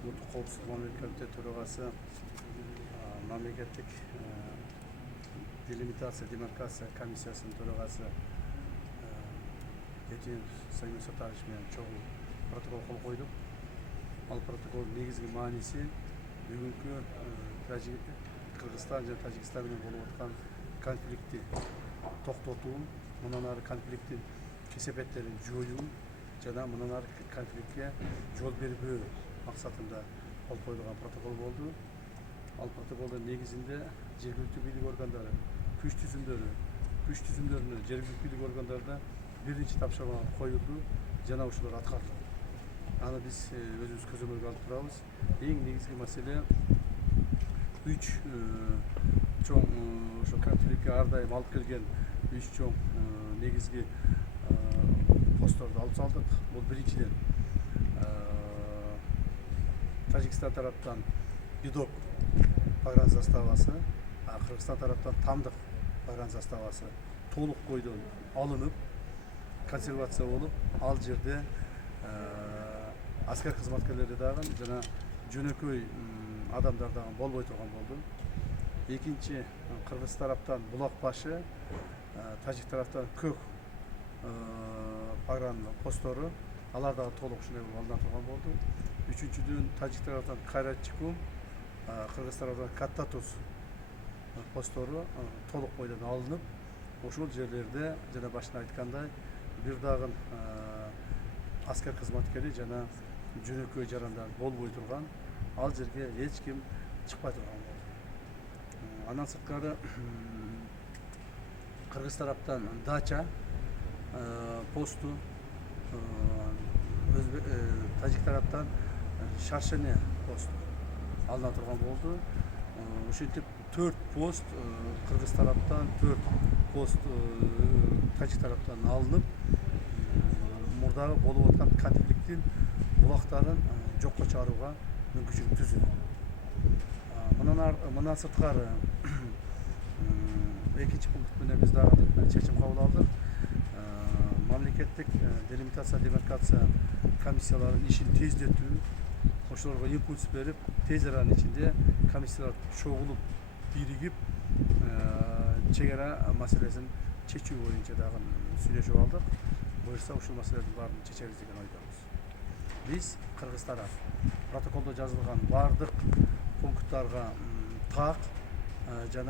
Ұлттық қауіпсіздік мамлекеттік комитет төрағасы, мемлекеттік делимитация, демаркация комиссиясының төрағасы Etiyen Sayın Satariç менен чогуу протокол кол койдук. Ал протоколдун негизги маанisi бүгүнкү Кыргызстан жана Тажикстан менен болуп аткан конфликтти токтотуу, мындан ары конфликттин кесепеттерин жоюу жана мындан ары конфликтке жол бербөө максатында кол коюлган протокол болду. Ал протоколдун негизинде жергиликтүү бийлик органдары күч түзүмдөрүнө жергиликтүү бийлик органдарына биринчи тапшырма коюлду жана ушулар аткарылды. Аны биз өзүбүз көзөмөлгө алып турабыз. Эң негизги маселе 3 чоң ошо конфликтке ар дайым алып келген 3 чоң негизги постторду алып салдык. Бул биринчиден Тажикстан тараптан Бидок погран заставасы, Кыргызстан тараптан Тамдык погран заставасы толук бойдон алынып, консервация болуп, ал жерде аскер кызматкерлери дагы жана жөнөкөй адамдар дагы болбой турган болду. Экинчи, Кыргыз тараптан Булак башы, Тажик тараптан Көк погран посттору, алар дагы толук ушундай алына турган болду. Үчүнчүдөн Тажик тараптан Кайратчыкум, Кыргыз тараптан Каттатуз посттору толук бойдон алынып, ошол жерлерде жана башында айткандай бир дагы аскер кызматкери жана жөнөкөй жарандар болбой турган, ал жерге эч ким чыкпай турган болду. Андан сырткары Кыргыз тараптан Дача посту, Тажик тараптан Шаршене посту алына турган болду. Ушинтип 4 пост Кыргыз тараптан, 4 пост Тажик тараптан алынып, мурдагы болуп аткан конфликттин булактарын жокко чыгарууга мүмкүнчүлүк түзүлдү. Мындан сырткары экинчи пункт менен биз дагы чечим кабыл алдык. Мамлекеттик делимитация, демаркация комиссияларынын ишин тездетүү, ошолорго импульс берип, тез аранын ичинде комиссиялар чогулуп, биригип, чек ара маселесин чечүү боюнча дагы сүйлөшүп алдык. Буюрса ушул маселелердин баарын чечебиз деген ойдобуз. Биз Кыргыз тарап протоколдо жазылган бардык пункттарга так жана